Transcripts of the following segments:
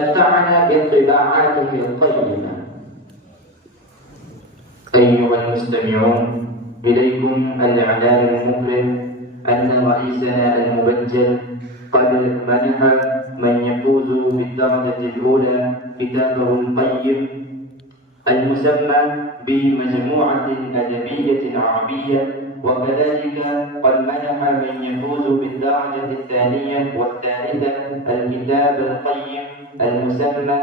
نفعنا بانطباعاته القيمة. أيها المستمعون، إليكم الإعلان المفرح أن رئيسنا المبجل قد منح من يفوز بالدرجة الأولى كتابه القيم المسمى بمجموعة أدبية عربية، وكذلك قد منح من يفوز بالدرجة الثانية والثالثة الكتاب القيم المسمى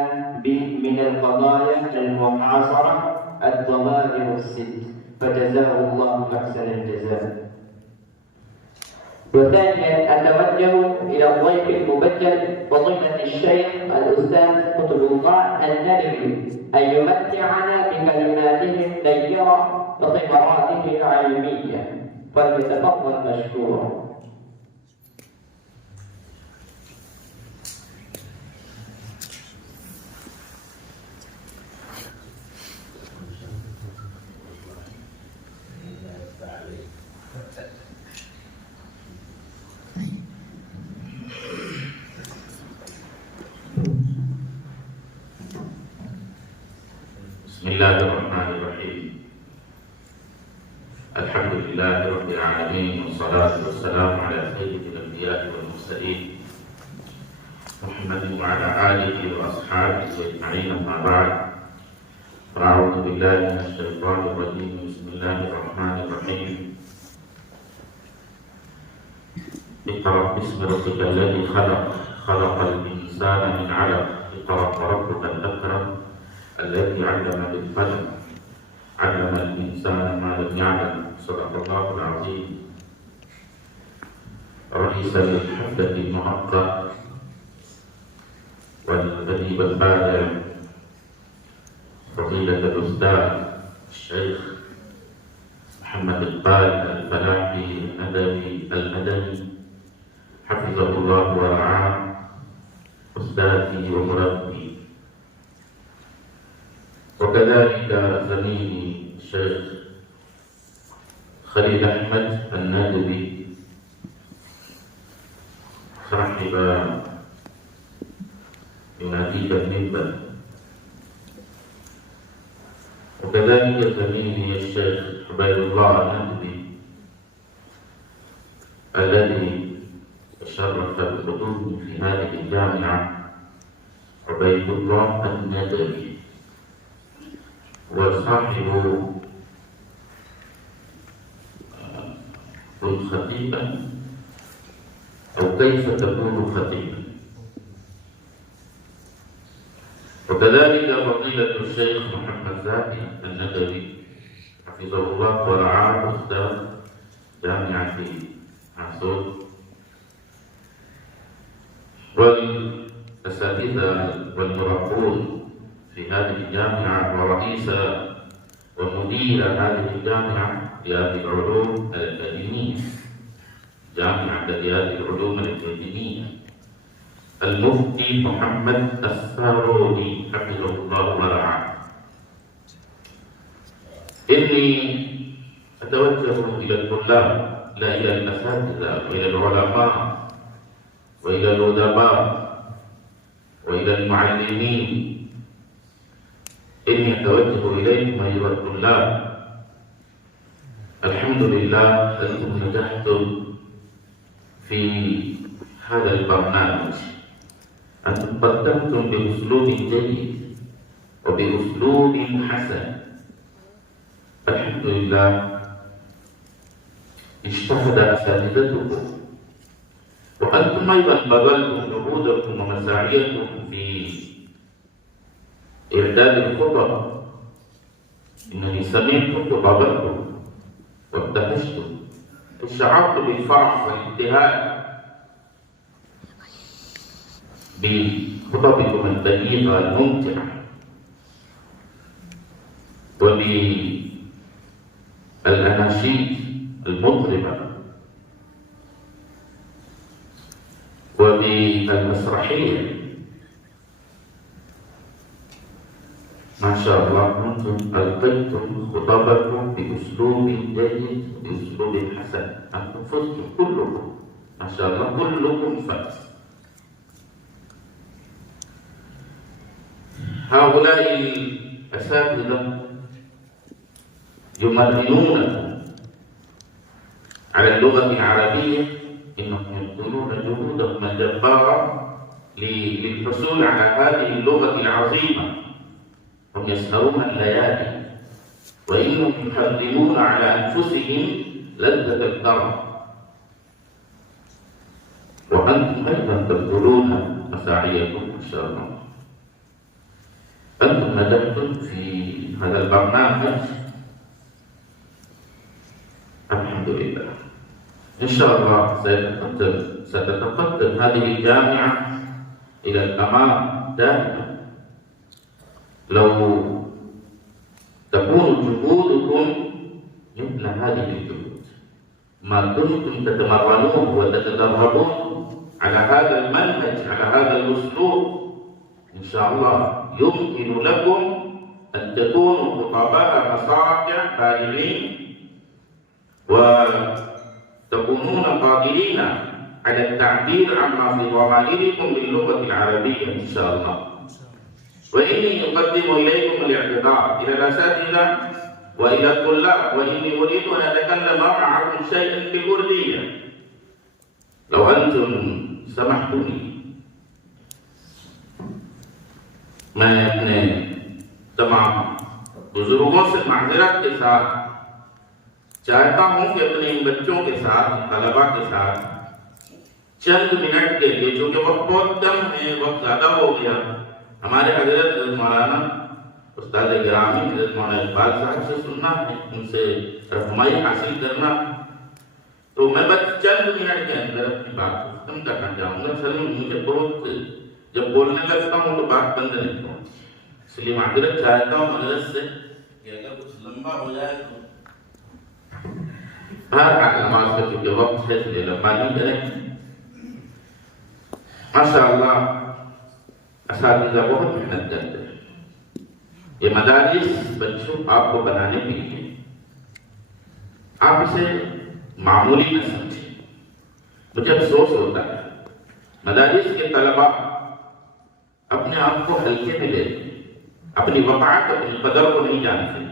من القضايا المحاصرة الظواهر الست، فجزاه الله أحسن الجزاء. وثانيا أتوجه إلى الضيف المبجل فضيلة الشيخ الأستاذ قطب الله الندوي أن يمتعنا بكلماته النيرة وخبراته العلمية، فليتفضل مشكورا. بسم الله الرحمن الرحيم. الحمد لله رب العالمين، والصلاة والسلام على سيد الأنبياء والمرسلين محمد وعلى آله وأصحابه أجمعين، أما بعد، فأعوذ بالله من الشيطان الرجيم. بسم الله الرحمن الرحيم. اقرأ باسم ربك الذي خلق، خلق الإنسان من علق، اقرأ وربك الأكرم الذي علم بالقلم، علم الإنسان ما لم يعلم. صدق الله العظيم. رئيس الحفلة المعقد والأديب البارع فضيلة الأستاذ الشيخ محمد القائد الفلاحي الندوي المدني حفظه الله ورعاه، أستاذي ومربي، وكذلك زميلي الشيخ خليل أحمد الندوي صاحب يناديك المنبر، وكذلك زميلي الشيخ عبيد الله الندوي الذي تشرف بالحضور في هذه الجامعة، عبيد الله الندوي، وصاحب كن خطيبا أو كيف تكون خطيبا. وكذلك فضيلة الشيخ محمد زاهي الندوي حفظه الله ورعاه، أستاذ جامعة عسول، والأساتذة والمربون في هذه الجامعة، ورئيس ومدير هذه الجامعة لهذه العلوم الأكاديمية، جامعة لهذه العلوم الأكاديمية، المفتي محمد السارودي حفظه الله ورعاه. إني أتوجه إلى الطلاب، لا إلى الأساتذة وإلى العلماء وإلى الأدباء وإلى المعلمين. إني أتوجه إليكم أيها الطلاب. الحمد لله أنتم نجحتم في هذا البرنامج، أنتم قدمتم بأسلوب جيد وبأسلوب حسن. الحمد لله اجتهد أساتذتكم، وأنتم أيضا بذلتم جهودكم ومساعيكم في إعداد الخطب. إنني سمعت خطبكم وابتهجت، شعرت بالفرح والابتهاج بخطبكم البليغة الممتعة وبالأناشيد المطربة وبالمسرحية. ما شاء الله أنتم ألقيتم خطبكم بأسلوب جيد وبأسلوب حسن. أنتم فزتم كلكم، ما شاء الله كلكم فاز. هؤلاء الأساتذة يمرنون على اللغة العربية إنهم يبذلون جهودهم الجبارة للحصول على هذه اللغة العظيمة. هم يسهرون الليالي وإنهم يحرمون على أنفسهم لذة الكرم، وأنتم أيضا تبذلون مساعيكم إن شاء الله. أنتم نجحتم في هذا البرنامج الحمد لله. إن شاء الله ستتقدم هذه الجامعة إلى الأمام دائما لو تكون جهودكم مثل هذه الجهود. ما كنتم تتمرنون وتتدربون على هذا المنهج، على هذا الأسلوب، إن شاء الله يمكن لكم أن تكونوا خطباء مصارع بالغين وتكونون قادرين على التعبير عما في ضمائركم باللغة العربية إن شاء الله. وإني أقدم إليكم الاعتذار إلى الأساتذة وإلى الطلاب، وإني أريد أن أتكلم معكم شيئا بالكردية لو أنتم سمحتوني. میں اپنے تمام بزرگوں سے معذرت کے ساتھ چاہتا ہوں کہ اپنے ان بچوں کے ساتھ، طلباء کے ساتھ چند منٹ کے لیے، چونکہ وقت بہت کم ہے، وقت زیادہ ہو گیا، ہمارے حضرت مولانا استاد گرامی حضرت مولانا اقبال صاحب سے سننا ہے، ان سے رہنمائی حاصل کرنا، تو میں بس چند منٹ کے اندر اپنی بات ختم کرنا چاہوں گا. اصل میں مجھے بہت جب بولنے لگتا ہوں تو بات بند نہیں ہوں، اس لیے معذرت چاہتا ہوں حضرت سے کہ اگر کچھ لمبا ہو جائے تو ہر نماز کا چونکہ وقت ہے اس لیے لمبا نہیں کریں. ماشاء اللہ اساتذہ بہت محنت کرتے ہیں. یہ مدارس بچوں آپ کو بنانے کے لیے، آپ اسے معمولی نہ سمجھیں. مجھے افسوس ہوتا ہے مدارس کے طلباء اپنے آپ کو ہلکے میں لیتے ہیں، اپنی وقعت، اپنی قدر کو نہیں جانتے،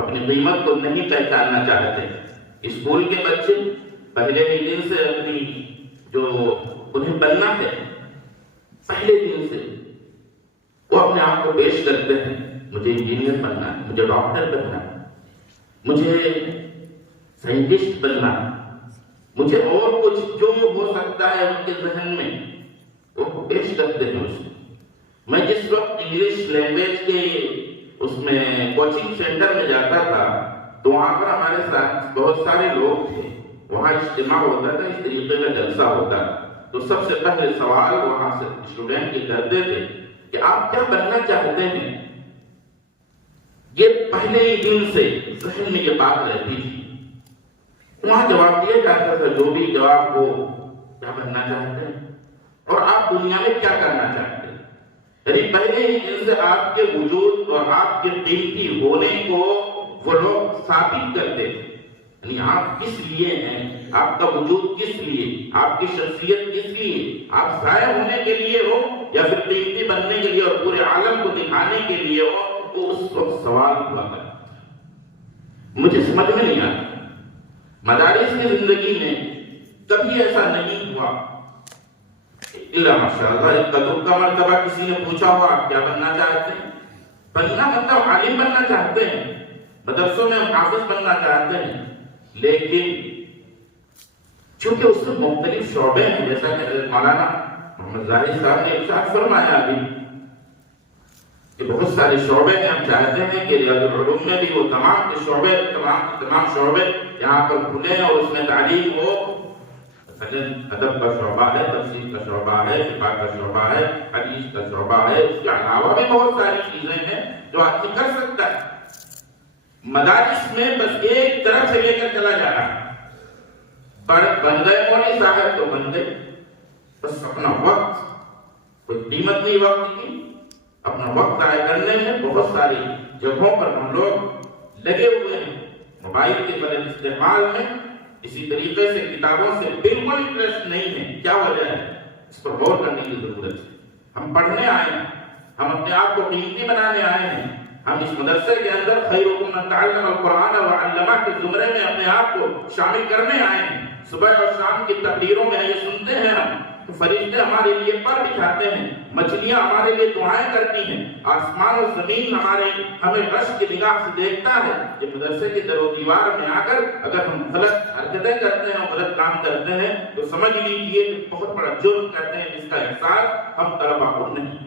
اپنی قیمت کو نہیں پہچاننا چاہتے. اسکول کے بچے پہلے ہی دن سے اپنی جو انہیں بننا ہے، پہلے دن سے وہ اپنے آپ کو پیش کرتے ہیں. مجھے انجینئر بننا ہے، مجھے ڈاکٹر بننا ہے، مجھے سائنٹسٹ بننا ہے، مجھے اور کچھ جو ہو سکتا ہے ان کے ذہن میں وہ پیش کرتے ہیں. میں جس وقت انگلش لینگویج کے اس میں کوچنگ سینٹر میں جاتا تھا تو وہاں پر ہمارے ساتھ بہت سارے لوگ تھے. وہاں اجتماع ہوتا تھا، اس طریقے کا جلسہ ہوتا تھا. تو سب سے پہلے سوال وہاں سے اسٹوڈنٹ یہ کرتے تھے کہ آپ کیا بننا چاہتے ہیں. یہ پہلے ہی دن سے ذہن میں یہ بات رہتی تھی. وہاں جواب دیا جاتا تھا جو بھی جواب ہو، کیا بننا چاہتے ہیں اور آپ دنیا میں کیا کرنا چاہتے ہیں. یعنی پہلے ہی دن سے آپ کے وجود اور آپ کے قیمتی ہونے کو وہ لوگ ثابت کرتے تھے. یعنی آپ کس لیے ہیں، آپ کا وجود کس لیے، آپ کی شخصیت کس لیے، آپ ضائع ہونے کے لیے ہو یا پھر قیمتی بننے کے لیے اور پورے عالم کو دکھانے کے لیے ہو. تو اس وقت سوال ہوا کرتا تھا. مجھے سمجھ میں نہیں آتا مدارس کی زندگی میں کبھی ایسا نہیں ہوا الا ماشاءاللہ ایک قدر کا مرتبہ کسی نے پوچھا ہوا آپ کیا بننا چاہتے ہیں. بننا مطلب عالم بننا چاہتے ہیں، مدرسوں میں حافظ بننا چاہتے ہیں، لیکن چونکہ اس میں مختلف شعبے ہیں، جیسا کہ مولانا محمد ظاہر صاحب نے ارشاد فرمایا ابھی کہ بہت سارے شعبے ہیں. ہم چاہتے ہیں کہ ریاض العلوم میں بھی وہ تمام شعبے یہاں پر کھلے ہیں اور اس میں تعلیم ہو. ادب کا شعبہ ہے، تفسیر کا شعبہ ہے، فقہ کا شعبہ ہے، حدیث کا شعبہ ہے، اس کے علاوہ بھی بہت ساری چیزیں ہیں جو آدمی کر سکتا ہے. مدارس میں بس ایک طرف سے لے کر چلا جا رہا ہے. بن گئے مولوی صاحب تو بن گئے، بس اپنا وقت، کوئی قیمت نہیں وقت کی، اپنا وقت ضائع کرنے میں بہت ساری جگہوں پر ہم لوگ لگے ہوئے ہیں. موبائل کے غلط استعمال میں، اسی طریقے سے کتابوں سے بالکل انٹرسٹ نہیں ہے. کیا وجہ ہے؟ اس پر غور کرنے کی ضرورت ہے. ہم پڑھنے آئے ہیں، ہم اپنے آپ کو قیمتی بنانے آئے ہیں. ہم اس مدرسے کے اندر خیرکم من تعلم القرآن وعلمہ کے زمرے میں اپنے آپ کو شامل کرنے آئے ہیں. صبح اور شام کی تقریروں میں یہ سنتے ہیں ہم تو فرشتے ہمارے لیے پر بچھاتے ہیں، مچھلیاں ہمارے لیے دعائیں کرتی ہیں، آسمان و زمین ہمیں رشک کی نگاہ سے دیکھتا ہے. یہ مدرسے کے در و دیوار میں آ کر اگر ہم غلط حرکتیں کرتے ہیں اور غلط کام کرتے ہیں تو سمجھ لیجیے کہ بہت بڑا جرم کرتے ہیں جس کا احساس ہم طلباء کو نہیں.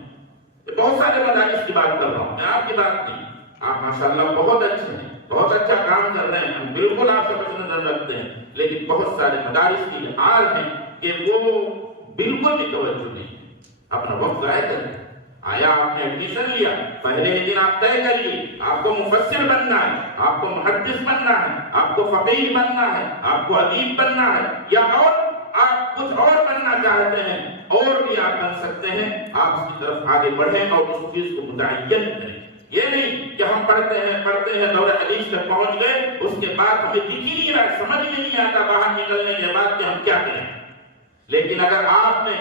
بہت سارے مدارس کی بات کر رہا ہوں، میں آپ کی بات نہیں. آپ ماشاءاللہ بہت اچھے ہیں، بہت اچھا کام کر رہے ہیں، ہم بالکل آپ سے پس نظر رکھتے ہیں، لیکن بہت سارے مدارس کی حال ہے کہ وہ بالکل بھی توجہ نہیں. اپنا وقت ضائع کریں. آیا آپ نے ایڈمیشن لیا، پہلے ہی دن آپ طے کریے آپ کو مفسر بننا ہے، آپ کو محدث بننا ہے، آپ کو فقیہ بننا ہے، آپ کو ادیب بننا ہے، یا اور آپ کچھ اور بننا چاہتے ہیں، اور بھی آپ بن سکتے ہیں. آپ اس کی طرف آگے بڑھیں اور اس چیز کو متعین کریں. یہ نہیں کہ ہم پڑھتے ہیں دور حدیث تک پہنچ گئے، اس کے بعد ہمیں دکھ ہی نہیں رہا، سمجھ میں نہیں آتا باہر نکلنے کے بعد کہ ہم کیا کریں. لیکن اگر آپ نے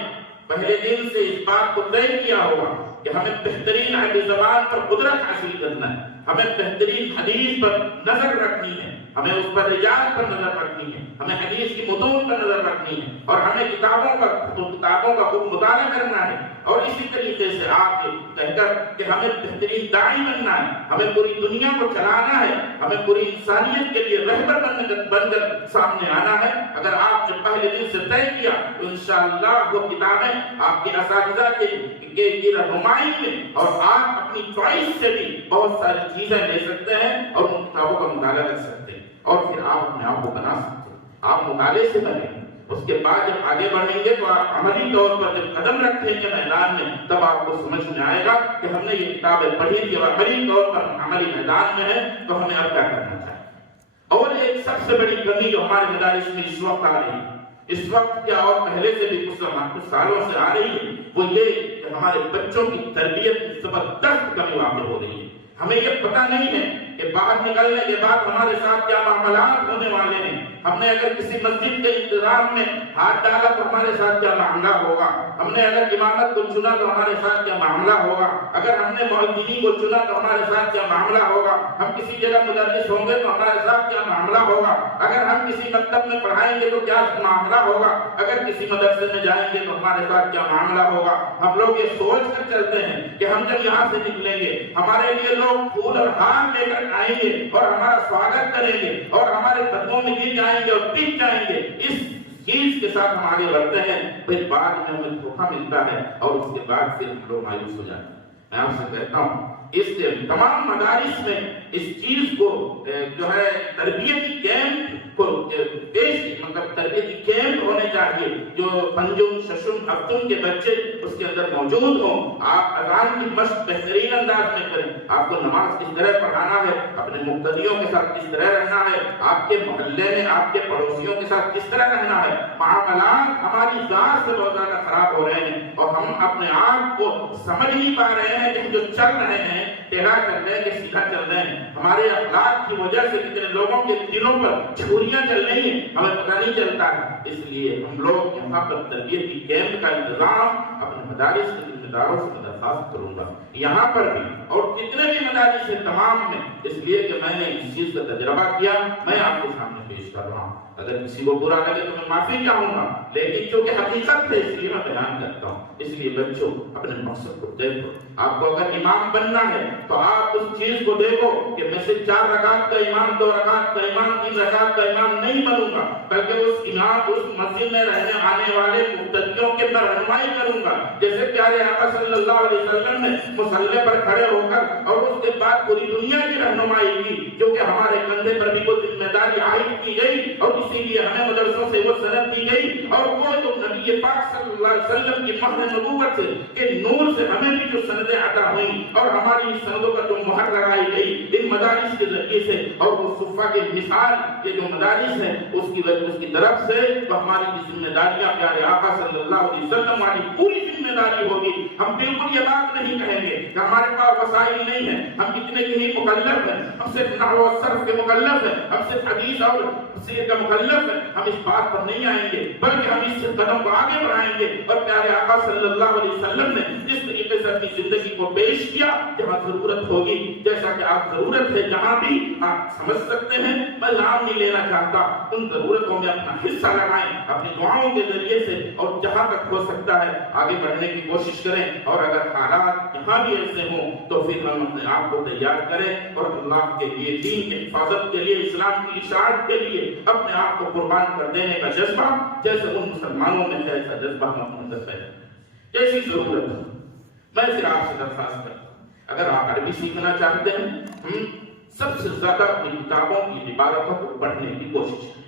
پہلے دن سے اس بات کو طے کیا ہوگا کہ ہمیں بہترین عربی زبان پر قدرت حاصل کرنا ہے، ہمیں بہترین حدیث پر نظر رکھنی ہے، ہمیں اس پر رجال پر نظر رکھنی ہے، ہمیں حدیث کی متون پر نظر رکھنی ہے، اور ہمیں کتابوں کا خوب مطالعہ کرنا ہے. اور اسی طریقے سے آپ کہہ کر کہ ہمیں بہترین داعی بننا ہے، ہمیں پوری دنیا کو چلانا ہے، ہمیں پوری انسانیت کے لیے رہبر بن کر سامنے آنا ہے. اگر آپ نے پہلے دن سے طے کیا تو انشاءاللہ وہ کتابیں آپ کے اساتذہ کی رہنمائی میں اور آپ اپنی چوائس سے بھی بہت ساری چیزیں لے سکتے ہیں اور ان کتابوں کا مطالعہ کر سکتے ہیں، اور پھر آپ اپنے آپ کو بنا سکتے ہیں. آپ مطالعے سے بنیں. اس کے بعد جب آگے بڑھیں گے تو آپ عملی طور پر جب قدم رکھیں گے میدان میں تب آپ کو سمجھ میں آئے گا کہ ہم نے یہ کتابیں پڑھی تھی اور عملی طور پر عملی میدان میں ہے تو ہمیں اب کیا کرنا چاہیے. اور ایک سب سے بڑی کمی جو ہمارے مدارس میں اس وقت آ رہی ہے، اس وقت کیا اور پہلے سے بھی کچھ سالوں سے آ رہی ہے، وہ یہ کہ ہمارے بچوں کی تربیت میں زبردست کمی واقع ہو رہی ہے. ہمیں یہ پتہ نہیں ہے کہ باہر نکلنے کے بعد ہمارے ساتھ کیا معاملات ہونے والے ہیں. ہم نے اگر کسی مسجد کے انتظام میں ہاتھ ڈالا تو ہمارے ساتھ کیا معاملہ ہوگا. ہم نے اگر امامت کو چنا تو ہمارے ساتھ کیا معاملہ ہوگا. اگر ہم نے مؤذنین کو چنا تو ہمارے ساتھ کیا معاملہ ہوگا. ہم کسی جگہ مدرس ہوں گے تو ہمارے ساتھ کیا معاملہ ہوگا. اگر ہم کسی مکتب میں پڑھائیں گے تو کیا معاملہ ہوگا. اگر کسی مدرسے میں جائیں گے تو ہمارے ساتھ کیا معاملہ ہوگا. ہم لوگ یہ سوچ کر چلتے ہیں کہ ہم جب یہاں سے نکلیں گے ہمارے لیے لوگ پھول اور ہار لے کر آئیں گے اور ہمارا سواگت کریں گے اور ہمارے قدموں میں گر جائیں گے اور ٹک جائیں گے. اس چیز کے ساتھ ہم آگے بڑھتے ہیں، پھر بعد میں ہمیں دھوکہ ملتا ہے اور اس کے بعد پھر ہم لوگ مایوس ہو جاتے ہیں. میں آپ سے کہتا ہوں اس تمام مدارس میں اس چیز کو جو ہے تربیتی کیمپ کو مطلب تربیتی کیمپ ہونے چاہیے جو پنجم ششم ہفتم کے بچے اس کے اندر موجود ہوں. آپ اذان کی مشق بہترین انداز میں کریں. آپ کو نماز کس طرح پڑھانا ہے، اپنے مقتدیوں کے ساتھ کس طرح رہنا ہے، آپ کے محلے میں آپ کے پڑوسیوں کے ساتھ کس طرح رہنا ہے. معاملات ہماری ذات سے بہت زیادہ خراب ہو رہے ہیں اور ہم اپنے آپ کو سمجھ نہیں پا رہے ہیں کہ جو چل رہے ہیں ٹیڑھا چل رہے ہیں کہ سیدھا چل رہے ہیں. ہمارے اخلاق کی وجہ سے کتنے لوگوں کے دلوں پر چھریاں چل رہی ہیں ہمیں پتہ نہیں چلتا ہے. اس لیے ہم لوگ یہاں پر تربیتی کیمپ کا انتظام اپنے مدارس کے ذمہ داروں سے درخواست کروں گا یہاں پر بھی اور جتنے بھی مدارس ہیں تمام میں، اس لیے کہ میں نے اس چیز کا تجربہ کیا میں آپ کے سامنے پیش کر رہا ہوں. اگر کسی کو برا لگے تو میں معافی چاہوں گا، لیکن چونکہ حقیقت ہے اس لیے میں بیان کرتا ہوں. اس لیے بچوں اپنے مقصد کو دیکھو. آپ کو اگر امام بننا ہے تو آپ اس چیز کو دیکھو کہ میں سے 4 رکعت کا امام، 2 رکعت کا امام، 3 رکعت کا امام نہیں بنوں گا، بلکہ اس امام اس مسجد میں رہنے آنے والے مقتدیوں کے میں رہنمائی کروں گا. جیسے پیارے آقا صلی اللہ علیہ وسلم نے مصلی پر کھڑے ہو کر اور اس کے بعد پوری دنیا کی رہنمائی کی، کیونکہ ہمارے کندھے پر بھی وہ ذمہ داری عائد کی گئی اور اسی لیے ہمیں مدرسوں سے وہ سند دی گئی. اور وہ جو نبی پاک صلی اللہ علیہ وسلم کی مہر نبوت سے کے نور سے ہمیں بھی جو سندیں عطا ہوئی اور ہماری سندوں پر جو مہر لگائی گئی، ان مدارس کے ذریعے سے اور وہ صفہ کے مثال کے جو مدارس ہیں اس کی طرف سے تو ہماری ذمہ داریاں پیارے آقا صلی اللہ علیہ وسلم والی پوری ذمہ داری ہوگی. ہم بالکل یہ بات نہیں کہیں گے کہ ہمارے پاس وسائل نہیں ہیں, ہم کتنے کے ہی مکلف ہیں, ہم صرف نحو و صرف کے مکلف ہیں, ہم صرف حدیث اور سیر کا مکلف ہیں. ہم اس بات پر نہیں آئیں گے بلکہ ہم اس قدم کو آگے بڑھائیں گے. اور پیارے آقا صلی اللہ علیہ وسلم نے جس طریقے سے اپنی زندگی کو پیش کیا, جہاں ضرورت ہوگی, جیسا کہ آپ ضرورت ہے جہاں بھی آپ سمجھ سکتے ہیں, میں نام نہیں لینا چاہتا, ان ضرورتوں میں اپنا حصہ لگائیں اپنی دعاؤں کے ذریعے سے, اور جہاں تک ہو سکتا ہے آگے بڑھنے کی کوشش کریں. اور اگر حالات یہاں بھی ایسے ہوں تو پھر ہم اپنے آپ کو تیار کریں اور اللہ کے لیے, دین کی حفاظت کے لیے, اسلام کی اشاعت کے لیے اپنے آپ کو قربان کر دینے کا جذبہ جیسے ان مسلمانوں میں ہے ایسا جذبہ ہم اندر ہے. جیسی ضرورت ہے میں پھر آپ سے درخواست کرتا ہوں, اگر آپ عربی سیکھنا چاہتے ہیں سب سے زیادہ اپنی کتابوں کی عبارتوں کو پڑھنے کی کوشش کریں.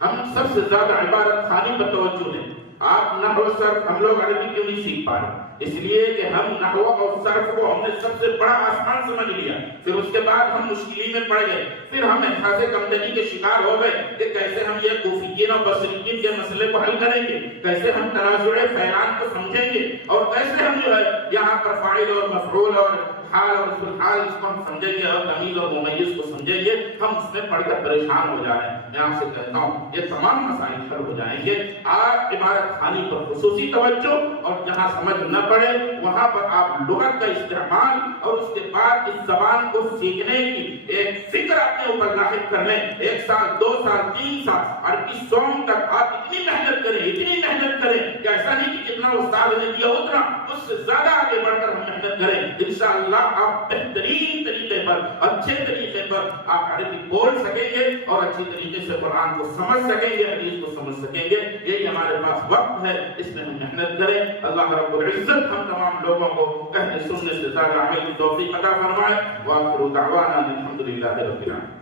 ہم سب سے زیادہ عبارت خانی پر توجہ دیں. آپ نحو صرف ہم لوگ عربی کیوں نہیں سیکھ پا رہے؟ اس لیے کہ ہم نحو اور صرف کو ہم نے سب سے بڑا آسمان سمجھ لیا, پھر اس کے بعد ہم مشکلی میں پڑ گئے, پھر ہم احساس کمتری کے شکار ہو گئے کہ کیسے ہم یہ کوفیین اور بصریین کے مسئلے کو حل کریں گے, کیسے ہم تنازع فعلان کو سمجھیں گے, اور کیسے ہم جو ہے یہاں پر فاعل اور مفعول اور حال اور فعال اس کو ہم سمجھیں گے, اور تمیز اور ممیز کو سمجھیں گے. ہم اس میں پڑھ کر پریشان ہو جا رہے ہیں. میں آپ سے کہتا ہوں یہ تمام مسائل حل ہو جائیں گے. آپ عبارت خانی پر خصوصی توجہ, اور جہاں سمجھ نہ پڑے وہاں پر آپ لغت کا استعمال اور اس کے بعد اس زبان کو سیکھنے کی ایک فکر اپنے اوپر لاحق کر لیں. 1 سال 2 سال 3 سال عربی سونگ تک آپ اتنی محنت کریں کہ ایسا نہیں کہ جتنا استاد نے دیا اتنا, اس سے زیادہ آگے بڑھ کر ہم محنت کریں. انشاءاللہ آپ بہترین طریقے پر, اچھے طریقے پر آپ عربی بول سکیں گے اور اچھی طریقے سے قرآن کو سمجھ سکیں گے, حدیث کو سمجھ سکیں گے. یہی ہمارے پاس وقت ہے, اس میں ہم محنت کریں. اللہ رب العزت ہم تمام لوگوں کو اہل سنت سے زیادہ عمل کی توفیق عطا فرمائے. وآخر دعوانا الحمدللہ رب العالمین.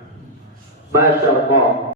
ما شاء الله.